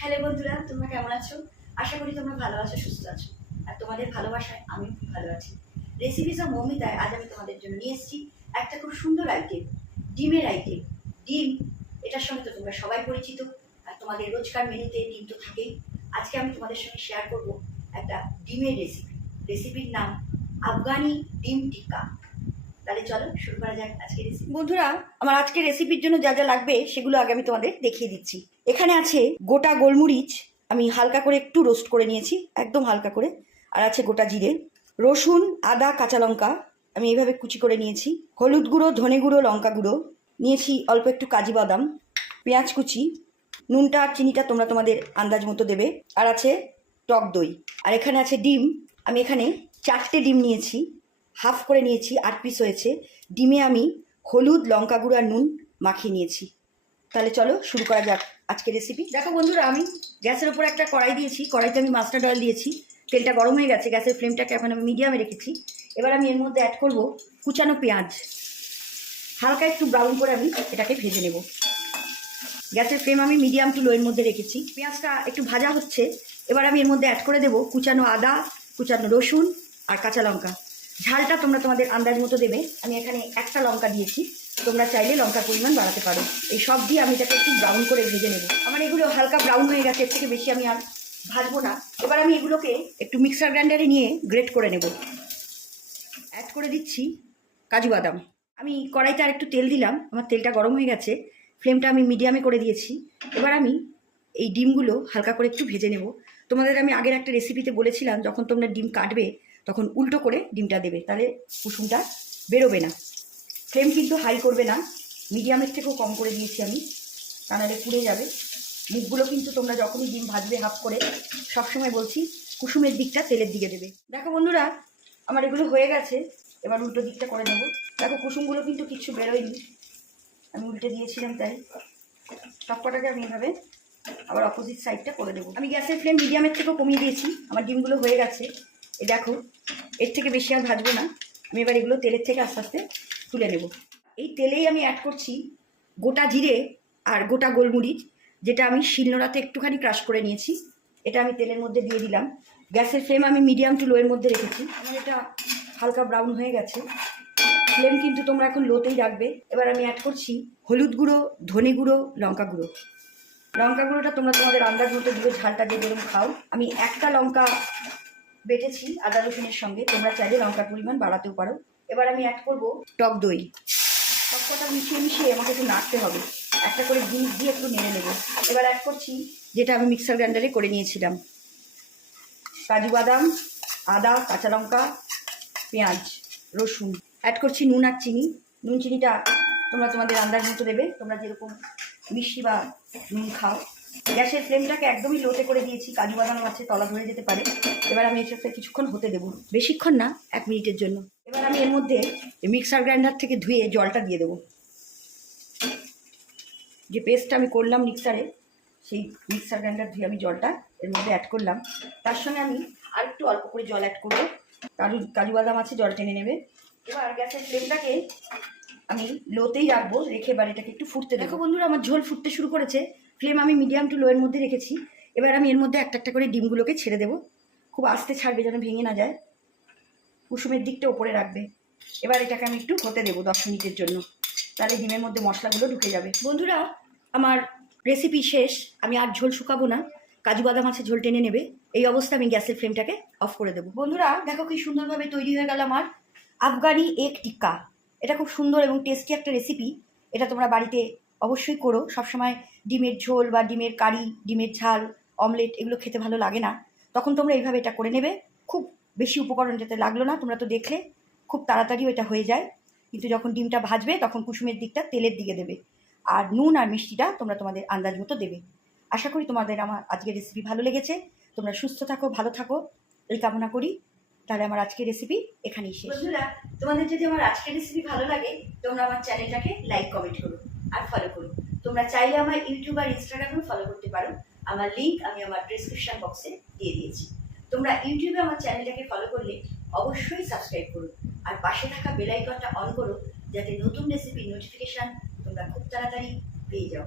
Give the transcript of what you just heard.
Hello বন্ধুরা, তোমরা কেমন আছো? আশা করি তোমরা ভালো আছো, সুস্থ আছো। আর তোমাদের ভালোবাসায় আমি খুব ভালো আছি। রেসিপিস অফ মৌমিতায় আজ আমি তোমাদের জন্য নিয়ে এসেছি একটা খুব সুন্দর আইটেম, ডিমের আইটেম। ডিম, এটার সঙ্গে তো তোমরা সবাই পরিচিত, আর তোমাদের রোজকার মেনুতে ডিম তো থাকেই। আজকে আমি তোমাদের সঙ্গে শেয়ার করব একটা ডিমের রেসিপি। রেসিপির নাম আফগানি ডিম টিক্কা। তাহলে চলো শুরু করা যাক আজকের রেসিপি। বন্ধুরা, আমার আজকের রেসিপির জন্য যা যা লাগবে সেগুলো আগে আমি তোমাদের দেখিয়ে দিচ্ছি। এখানে আছে গোটা গোলমরিচ, আমি হালকা করে একটু রোস্ট করে নিয়েছি, একদম হালকা করে। আর আছে গোটা জিরে, রসুন, আদা, কাঁচা লঙ্কা আমি এইভাবে কুচি করে নিয়েছি, হলুদ গুঁড়ো, ধনে গুঁড়ো, লঙ্কা গুঁড়ো নিয়েছি, অল্প একটু কাজু বাদাম, পেঁয়াজ কুচি, নুনটা আর চিনিটা তোমরা তোমাদের আন্দাজ মতো দেবে, আর আছে টক দই, আর এখানে আছে ডিম। আমি এখানে 4টে ডিম নিয়েছি, হাফ করে নিয়েছি, 8 পিস হয়েছে। ডিমে আমি হলুদ, লঙ্কা গুঁড়ো আর নুন মাখিয়ে নিয়েছি। তাহলে চলো শুরু করা যাক আজকের রেসিপি। দেখো বন্ধুরা, আমি গ্যাসের উপর একটা কড়াই দিয়েছি, কড়াইতে আমি মাস্টার্ড অয়েল দিয়েছি, তেলটা গরম হয়ে গেছে, গ্যাসের ফ্লেমটাকে এখন আমি মিডিয়ামে রেখেছি। এবার আমি এর মধ্যে অ্যাড করব কুচানো পেঁয়াজ, হালকা একটু ব্রাউন করে আমি এটাকে ভেজে নেব। গ্যাসের ফ্লেম আমি মিডিয়াম টু লোয়ের মধ্যে রেখেছি। পেঁয়াজটা একটু ভাজা হচ্ছে, এবার আমি এর মধ্যে অ্যাড করে দেবো কুচানো আদা, কুচানো রসুন আর কাঁচা লঙ্কা। ঝালটা তোমরা তোমাদের আন্দাজ মতো দেবে। আমি এখানে একটা লঙ্কা দিয়েছি, তোমরা চাইলে লঙ্কার পরিমাণ বাড়াতে পারো। এই সব দিয়ে আমি এটাকে একটু ব্রাউন করে ভেজে নেব। আমার এগুলো হালকা ব্রাউন হয়ে গেছে, এর থেকে বেশি আমি আর ভাজবো না। এবার আমি এগুলোকে একটু মিক্সার গ্রাইন্ডারে নিয়ে গ্রেট করে নেব। অ্যাড করে দিচ্ছি কাজু বাদাম। আমি কড়াইতে আর একটু তেল দিলাম, আমার তেলটা গরম হয়ে গেছে, ফ্লেমটা আমি মিডিয়ামে করে দিয়েছি। এবার আমি এই ডিমগুলো হালকা করে একটু ভেজে নেব। তোমাদের আমি আগের একটা রেসিপিতে বলেছিলাম, যখন তোমরা ডিম কাটবে তখন উল্টো করে ডিমটা দেবে, তাহলে কুসুমটা বেরোবে না। ফ্লেম কিন্তু হাই করবে না, মিডিয়ামের থেকেও কম করে দিয়েছি আমি, তা নাহলে পুড়ে যাবে। মুখগুলো কিন্তু তোমরা যখনই ডিম ভাজবে হাফ করে, সবসময় বলছি কুসুমের দিকটা তেলের দিকে দেবে। দেখো বন্ধুরা, আমার এগুলো হয়ে গেছে, এবার উল্টো দিকটা করে দেবো। দেখো কুসুমগুলো কিন্তু কিচ্ছু বেরোয়নি, আমি উল্টে দিয়েছিলাম, তাই সবকটাকে আমি এভাবে আবার অপোজিট সাইডটা করে দেবো। আমি গ্যাসের ফ্লেম মিডিয়ামের থেকেও কমিয়ে দিয়েছি, আমার ডিমগুলো হয়ে গেছে। এই দেখো, এর থেকে বেশি আর ভাজবো না। আমি এবার এগুলো তেলের থেকে আস্তে আস্তে তুলে নেব। এই তেলেই আমি অ্যাড করছি গোটা জিরে আর গোটা গোলমরিচ, যেটা আমি শিলনোড়াতে একটুখানি ক্রাশ করে নিয়েছি। এটা আমি তেলের মধ্যে দিয়ে দিলাম। গ্যাসের ফ্লেম আমি মিডিয়াম টু লোয়ের মধ্যে রেখেছি। আমার এটা হালকা ব্রাউন হয়ে গেছে, ফ্লেম কিন্তু তোমরা এখন লোতেই রাখবে। এবার আমি অ্যাড করছি হলুদ গুঁড়ো, ধনে গুঁড়ো, লঙ্কা গুঁড়ো। লঙ্কা গুঁড়োটা তোমরা তোমাদের আন্দাজ মতো দিও, ঝালটা যে যেরকম খাও। আমি একটা লঙ্কা বেটেছি আদা রসুনের সঙ্গে, তোমরা চাইলে লঙ্কার পরিমাণ বাড়াতেও পারো। এবার আমি অ্যাড করব টক দই। সবকটা মিশিয়ে মিশিয়ে আমাকে একটু নাড়তে হবে, একটা করে জিনিস দিয়ে একটু নেড়ে নেব। এবার অ্যাড করছি যেটা আমি মিক্সার গ্রাইন্ডারে করে নিয়েছিলাম, কাজু বাদাম, আদা, কাঁচা লঙ্কা, পেঁয়াজ, রসুন। অ্যাড করছি নুন আর চিনি। নুন চিনিটা তোমরা তোমাদের আন্দাজ মতো দেবে, তোমরা যেরকম মিষ্টি বা নুন খাও। গ্যাসের ফ্লেমটাকে একদমই লোতে করে দিয়েছি, কাজু বাদাম আছে, তলা ধরে যেতে পারে। এবার আমি এর সাথে কিছুক্ষণ হতে দেবো, বেশিক্ষণ না, 1 মিনিটের জন্য। এবার আমি এর মধ্যে মিক্সার গ্রাইন্ডার থেকে ধুয়ে জলটা দিয়ে দেবো। যে পেস্টটা আমি করলাম মিক্সারে, সেই মিক্সার গ্রাইন্ডার ধুয়ে আমি জলটা এর মধ্যে অ্যাড করলাম। তার সঙ্গে আমি আর একটু অল্প করে জল অ্যাড করবো, কাজু বাদাম আছে, জল টেনে নেবে। এবার গ্যাসের ফ্লেমটাকে আমি লোতেই রাখবো, রেখে এবার এটাকে একটু ফুটতে দেখো। বন্ধুরা, আমার ঝোল ফুটতে শুরু করেছে, ফ্লেম আমি মিডিয়াম টু লোয়ের মধ্যে রেখেছি। এবার আমি এর মধ্যে একটা একটা করে ডিমগুলোকে ছেড়ে দেবো, খুব আস্তে ছাড়বে যেন ভেঙে না যায়, কুসুমের দিকটা ওপরে রাখবে। এবার এটাকে আমি একটু হতে দেবো 10 মিনিটের জন্য, তাহলে ডিমের মধ্যে মশলাগুলো ঢুকে যাবে। বন্ধুরা, আমার রেসিপি শেষ, আমি আর ঝোল শুকাবো না, কাজু বাদাম আছে, ঝোল টেনে নেবে। এই অবস্থা আমি গ্যাসের ফ্লেমটাকে অফ করে দেবো। বন্ধুরা দেখো কি সুন্দরভাবে তৈরি হয়ে গেল আমার আফগানি এগ টিক্কা। এটা খুব সুন্দর এবং টেস্টি একটা রেসিপি, এটা তোমরা বাড়িতে অবশ্যই করো। সবসময় ডিমের ঝোল বা ডিমের কারি, ডিমের ঝাল, অমলেট এগুলো খেতে ভালো লাগে না, তখন তোমরা এইভাবে এটা করে নেবে। খুব বেশি উপকরণ যেতে লাগলো না, তোমরা তো দেখলে খুব তাড়াতাড়িও এটা হয়ে যায়। কিন্তু যখন ডিমটা ভাজবে তখন কুসুমের দিকটা তেলের দিকে দেবে, আর নুন আর মিষ্টিটা তোমরা তোমাদের আন্দাজ মতো দেবে। আশা করি তোমাদের আমার আজকের রেসিপি ভালো লেগেছে, তোমরা সুস্থ থাকো, ভালো থাকো, এই কামনা করি। তাহলে আমার আজকের রেসিপি এখানেই শেষ। বন্ধুরা, তোমাদের যদি আমার আজকের রেসিপি ভালো লাগে, তোমরা আমার চ্যানেলটাকে লাইক, কমেন্ট করো আর ফলো করো। তোমরা চাইলে আমার ইউটিউব আর ইনস্টাগ্রামেও ফলো করতে পারো, আমার লিঙ্ক আমি আমার ডেসক্রিপশন বক্সে দিয়ে দিয়েছি। তোমরা ইউটিউবে আমার চ্যানেলটাকে ফলো করলে অবশ্যই সাবস্ক্রাইব করো, আর পাশে থাকা বেল আইকনটা অন করো, যাতে নতুন রেসিপির নোটিফিকেশান তোমরা খুব তাড়াতাড়ি পেয়ে যাও।